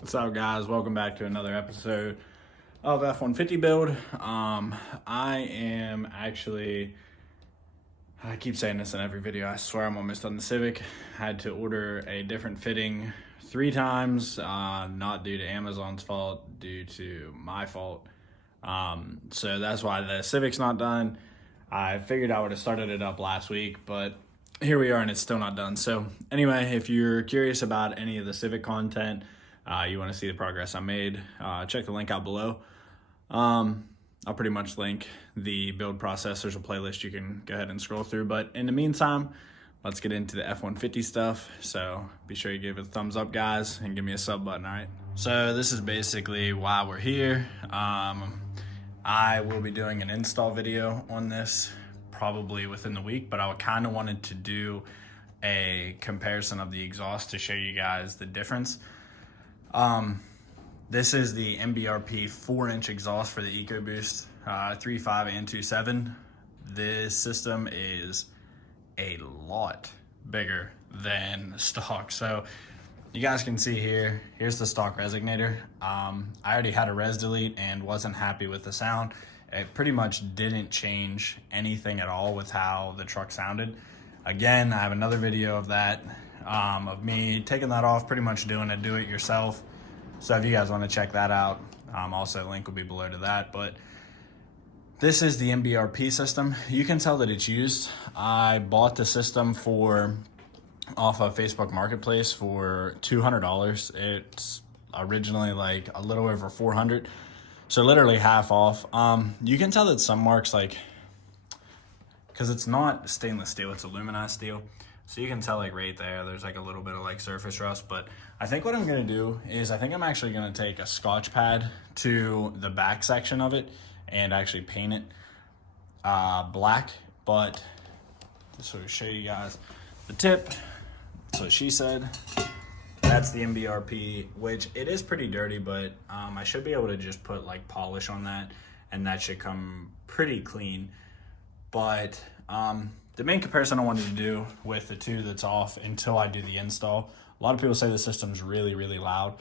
What's up, guys? Welcome back to another episode of F150 build. I keep saying this in every video. I swear I'm almost done the Civic. I had to order a different fitting 3 times, not due to Amazon's fault, due to my fault. So that's why the Civic's not done. I figured I would have started it up last week, but here we are and it's still not done. So anyway, if you're curious about any of the Civic content, you want to see the progress I made, check the link out below. I'll pretty much link the build process. There's a playlist you can go ahead and scroll through. But in the meantime, let's get into the F150 stuff. So be sure you give it a thumbs up, guys, and give me a sub button, all right? So this is basically why we're here. I will be doing an install video on this probably within the week, but I kind of wanted to do a comparison of the exhaust to show you guys the difference. This is the MBRP 4-inch exhaust for the EcoBoost 3.5 and 2.7. This system is a lot bigger than stock. So you guys can see here, here's the stock resonator. I already had a res delete and wasn't happy with the sound. It pretty much didn't change anything at all with how the truck sounded. Again, I have another video of that, of me taking that off, pretty much doing a do-it-yourself. So if you guys want to check that out, also the link will be below to that. But this is the MBRP system. You can tell that it's used. I bought the system off of Facebook Marketplace for $200. It's originally like a little over $400, so literally half off. You can tell that some marks, because it's not stainless steel, it's aluminized steel. So you can tell right there, there's a little bit of surface rust. But I think what I'm gonna do is I think I'm actually gonna take a Scotch pad to the back section of it and actually paint it black. But just to show you guys the tip, that's what she said. That's the MBRP, which it is pretty dirty, but I should be able to just put polish on that and that should come pretty clean. But the main comparison I wanted to do with the two that's off until I do the install, a lot of people say the system's really, really loud.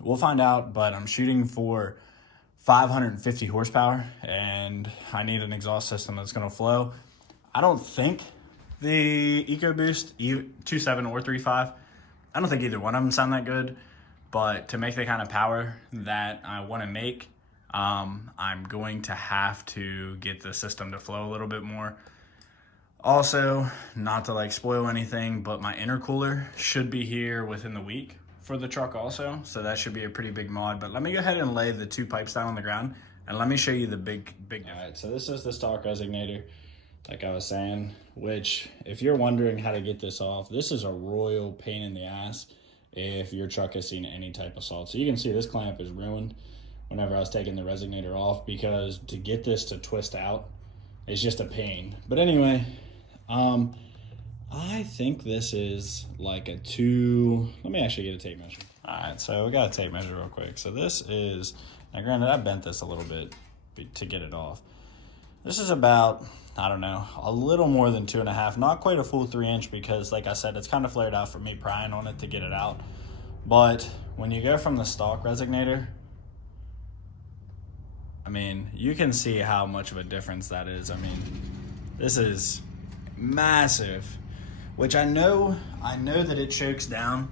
We'll find out, but I'm shooting for 550 horsepower and I need an exhaust system that's gonna flow. I don't think the EcoBoost 2.7 or 3.5, I don't think either one of them sound that good, but to make the kind of power that I wanna make, I'm going to have to get the system to flow a little bit more. Also, not to spoil anything, but my intercooler should be here within the week for the truck also, so that should be a pretty big mod. But let me go ahead and lay the 2 pipes down on the ground and let me show you the big. All right, so this is the stock resonator, like I was saying, which if you're wondering how to get this off, this is a royal pain in the ass if your truck has seen any type of salt. So you can see this clamp is ruined whenever I was taking the resonator off, because to get this to twist out is just a pain. But anyway, I think this is a 2, let me actually get a tape measure. All right, so we got a tape measure real quick. So this is, now granted I bent this a little bit to get it off. This is about, I don't know, a little more than 2.5, not quite a full 3-inch, because like I said, it's kind of flared out for me prying on it to get it out. But when you go from the stock resonator, I mean, you can see how much of a difference that is. I mean, this is massive, which I know that it chokes down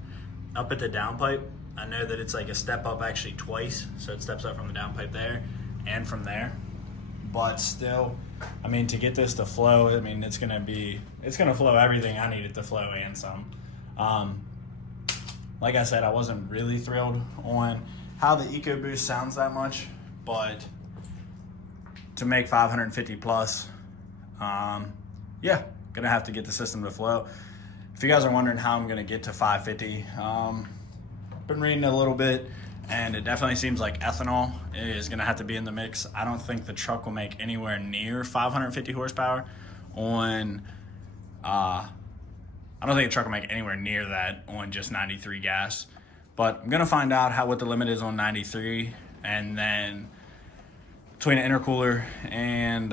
up at the downpipe. I know that it's a step up actually twice, so it steps up from the downpipe there and from there. But still, I mean, to get this to flow, I mean, it's gonna flow everything I need it to flow and some. Like I said, I wasn't really thrilled on how the EcoBoost sounds that much, but to make 550 plus, yeah, gonna have to get the system to flow. If you guys are wondering how I'm gonna get to 550, been reading a little bit, and it definitely seems like ethanol is gonna have to be in the mix. I don't think the truck will make anywhere near 550 horsepower on, I don't think the truck will make anywhere near that on just 93 gas. But I'm gonna find out what the limit is on 93, and then between an intercooler and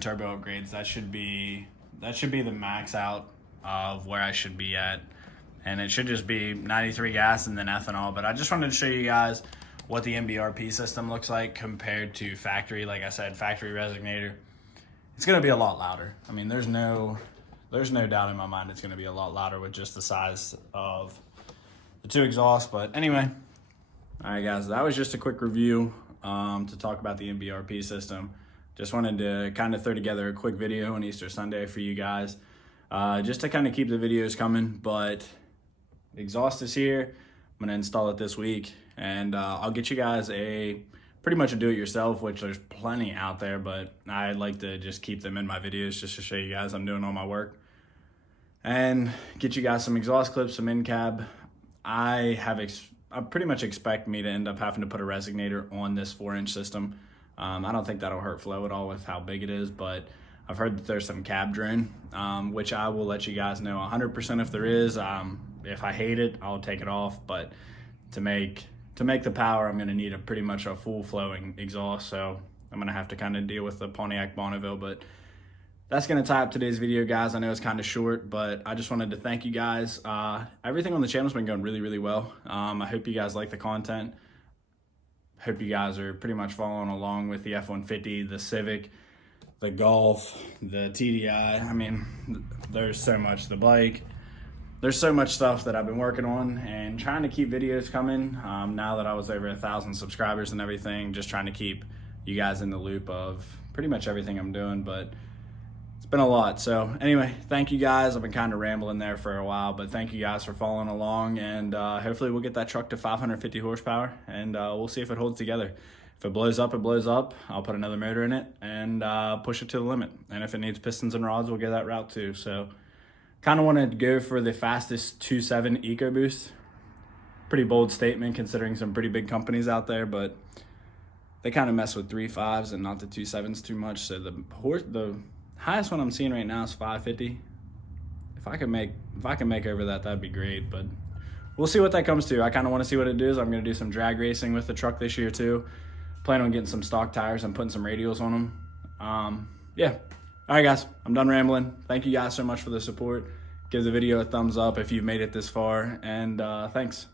turbo upgrades, that should be the max out of where I should be at and it should just be 93 gas and then ethanol. But I just wanted to show you guys what the MBRP system looks like compared to factory. Like I said, factory resonator, it's going to be a lot louder. I mean, there's no doubt in my mind it's going to be a lot louder with just the size of the two exhausts. But anyway, all right guys, that was just a quick review to talk about the MBRP system. Just wanted to kind of throw together a quick video on Easter Sunday for you guys, just to kind of keep the videos coming. But exhaust is here. I'm gonna install it this week, and I'll get you guys pretty much a do-it-yourself, which there's plenty out there, but I like to just keep them in my videos just to show you guys I'm doing all my work. And get you guys some exhaust clips, some in-cab. I pretty much expect me to end up having to put a resonator on this 4-inch system. I don't think that'll hurt flow at all with how big it is, but I've heard that there's some cab drain, which I will let you guys know 100% if there is. If I hate it, I'll take it off, but to make the power, I'm gonna need pretty much a full flowing exhaust, so I'm gonna have to kind of deal with the Pontiac Bonneville. But that's gonna tie up today's video, guys. I know it's kind of short, but I just wanted to thank you guys. Everything on the channel's been going really, really well. I hope you guys like the content. Hope you guys are pretty much following along with the F150, the Civic, the Golf, the TDI. I mean, there's so much, the bike. There's so much stuff that I've been working on and trying to keep videos coming. Now that I was over 1,000 subscribers and everything, just trying to keep you guys in the loop of pretty much everything I'm doing, but it's been a lot. So anyway, thank you guys. I've been kind of rambling there for a while, but thank you guys for following along, and hopefully we'll get that truck to 550 horsepower, and we'll see if it holds together. If it blows up, it blows up. I'll put another motor in it and push it to the limit. And if it needs pistons and rods, we'll get that route too. So kind of wanted to go for the fastest 2.7 EcoBoost. Pretty bold statement considering some pretty big companies out there, but they kind of mess with 3.5s and not the 2.7s too much. So the highest one I'm seeing right now is 550. If I can make over that, that'd be great, but we'll see what that comes to. I kind of want to see what it does. I'm going to do some drag racing with the truck this year too. Plan on getting some stock tires and putting some radials on them. Yeah. All right, guys, I'm done rambling. Thank you guys so much for the support. Give the video a thumbs up if you've made it this far, and thanks.